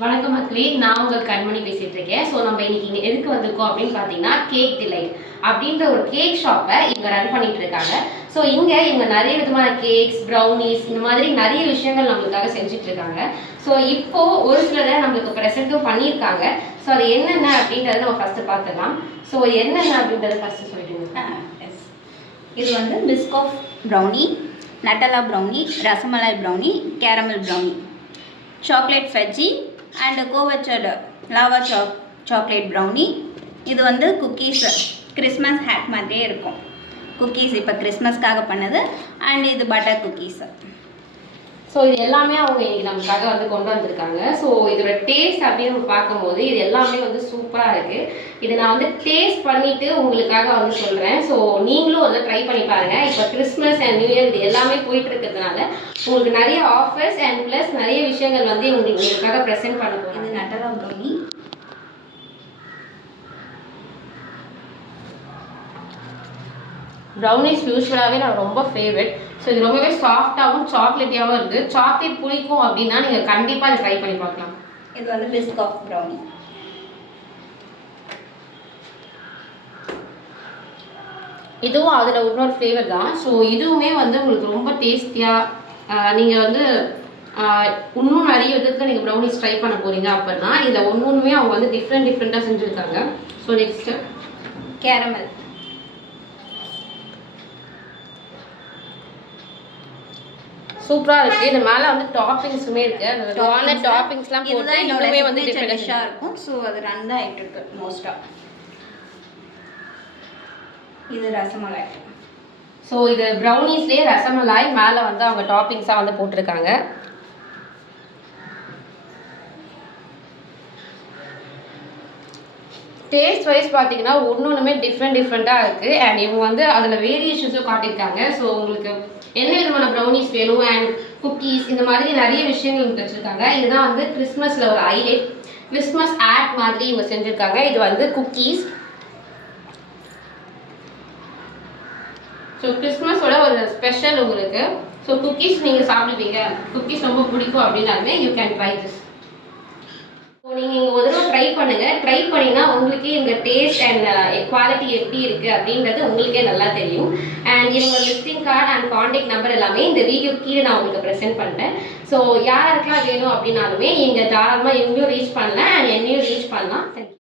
வணக்கம் மக்களே, நான் உங்கள் கண்மணி பேசிட்டு இருக்கேன். ஸோ நம்ம இன்னைக்கு இங்கே எதுக்கு வந்திருக்கோம் அப்படின்னு பார்த்தீங்கன்னா, கேக் டிலைட் அப்படின்ற ஒரு கேக் ஷாப்பை இவங்க ரன் பண்ணிட்டு இருக்காங்க. ஸோ இவங்க நிறைய விதமான கேக்ஸ், ப்ரௌனிஸ் இந்த மாதிரி நிறைய விஷயங்கள் நம்மளுக்காக செஞ்சுட்டு இருக்காங்க. ஸோ இப்போ ஒரு சிலரை நம்மளுக்கு ப்ரெசென்ட்டும் பண்ணியிருக்காங்க. ஸோ அது என்னென்ன அப்படின்றத நம்ம ஃபர்ஸ்ட் பார்த்துக்கலாம். ஸோ என்னென்ன அப்படின்றத ஃபர்ஸ்ட் சொல்லிடுங்க. இது வந்து Biscoff brownie, Nutella brownie, rasmalai brownie, caramel brownie, chocolate fudge and கோவச்சட் லாவா சாக்லேட் ப்ரௌனி. இது வந்து குக்கீஸ், கிறிஸ்மஸ் ஹேக் மாதிரியே இருக்கும். குக்கீஸ் இப்போ கிறிஸ்மஸ்க்காக பண்ணது. அண்ட் இது பட்டர் குக்கீஸ். ஸோ இது எல்லாமே அவங்க நமக்காக வந்து கொண்டு வந்திருக்காங்க. ஸோ இதோட டேஸ்ட் அப்படின்னு பார்க்கும்போது இது எல்லாமே வந்து சூப்பராக இருக்குது. இதை நான் வந்து டேஸ்ட் பண்ணிவிட்டு உங்களுக்காக வந்து சொல்கிறேன். ஸோ நீங்களும் வந்து ட்ரை பண்ணி பாருங்கள். இப்போ கிறிஸ்மஸ் அண்ட் நியூ இயர் இது எல்லாமே போயிட்டு இருக்கிறதுனால உங்களுக்கு நிறைய ஆஃபர்ஸ் அண்ட் ப்ளஸ் நிறைய விஷயங்கள் வந்து உங்களுக்காக ப்ரெசென்ட் பண்ண போகிறோம். இது நட்டலா ப்ரௌனி. ப்ரௌனிஸ் யூஸ்வலாகவே நான் ரொம்ப ஃபேவரட். ஸோ இது ரொம்பவே சாஃப்டாகவும் சாக்லேட்டியாகவும் இருக்குது. சாக்லேட் பிடிக்கும் அப்படின்னா நீங்கள் கண்டிப்பாக இதை ட்ரை பண்ணி பார்க்கலாம். இது வந்து பிஸ்காஃப் ப்ரௌனி. இதுவும் அதில் இன்னொரு ஃப்ளேவர் தான். ஸோ இதுவுமே வந்து உங்களுக்கு ரொம்ப டேஸ்டியாக நீங்கள் வந்து இன்னும் நிறைய விதத்தில் நீங்கள் ப்ரௌனிஸ் ட்ரை பண்ண போகிறீங்க அப்படின்னா இதில் ஒன்றுமே அவங்க வந்து டிஃப்ரெண்ட்டாக செஞ்சுருக்காங்க. So next caramel. சூப்பராக இருக்குது. இது மேலே வந்து டாப்பிங்ஸுமே இருக்குது. அந்த வால்நட் டாப்பிங்ஸ்லாம் போட்டு இன்னுமே வந்து டிஃப்ரெண்ட்டாக இருக்கும். ஸோ அது ரன் தான் ஆகிட்டு இருக்கு மோஸ்ட்டாக. இது ரசமலாய். ஸோ இது ப்ரௌனிஸ்லேயே ரசமலாய் மேலே வந்து அவங்க டாப்பிங்ஸாக வந்து போட்டிருக்காங்க. டேஸ்ட் வைஸ் பார்த்தீங்கன்னா ஒன்றுமே டிஃப்ரெண்ட்டாக இருக்குது. அண்ட் இவங்க வந்து அதில் வேரியேஷன்ஸும் காட்டியிருக்காங்க. ஸோ உங்களுக்கு என்ன விதமான ப்ரௌனிஸ் வேணும் அண்ட் குக்கீஸ் இந்த மாதிரி நிறைய விஷயங்கள் இவங்க வச்சுருக்காங்க. இதுதான் வந்து கிறிஸ்மஸில் ஒரு ஹைலைட். கிறிஸ்மஸ் ஆட் மாதிரி இவங்க செஞ்சுருக்காங்க. இது வந்து குக்கீஸ். ஸோ கிறிஸ்மஸோட ஒரு ஸ்பெஷல் உங்களுக்கு. ஸோ குக்கீஸ் நீங்கள் சாப்பிடுவீங்க, குக்கீஸ் ரொம்ப பிடிக்கும் அப்படின்னாலுமே you can try this. So நீங்கள் இங்கே ஒரு தடவை ட்ரை பண்ணுங்கள். ட்ரை பண்ணிங்கன்னா உங்களுக்கே இந்த டேஸ்ட் அண்ட் குவாலிட்டி எப்படி இருக்குது அப்படின்றது உங்களுக்கே நல்லா தெரியும். அண்ட் இவங்க listing card and contact number எல்லாமே இந்த வீடியோ கீழே நான் உங்களுக்கு ப்ரெசென்ட் பண்ணுறேன். ஸோ யாருக்கெல்லாம் வேணும் அப்படின்னாலுமே இங்கே தாராளமாக இவங்களையும் ரீச் பண்ணலாம் அண்ட் என்னையும் ரீச் பண்ணலாம். தேங்க்யூ.